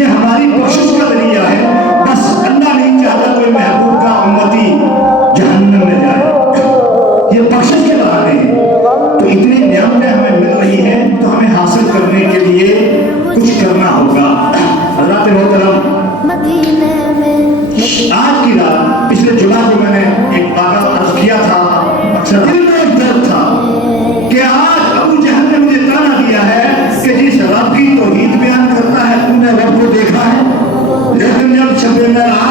یہ ہماری کوشش کا ذریعہ ہے. بس اللہ نہیں چاہتا کوئی محبوب کا امتی جہنم میں جائے. یہ بخشش کے بہانے ہیں. تو اتنی نعمتیں ہمیں مل رہی ہیں تو ہمیں حاصل کرنے کے لیے کچھ کرنا ہوگا. حضرات محترم، آج کی رات پچھلے جمعہ کو میں نے ایک واقعہ عرض کیا تھا. اکثر دل میں ایک درد تھا کہ آج ابو جہل نے مجھے تانا دیا ہے کہ جس رب کی توحید بیان کرتا ہے تم نے رب کو دیکھا ہے، لیکن جب شب معراج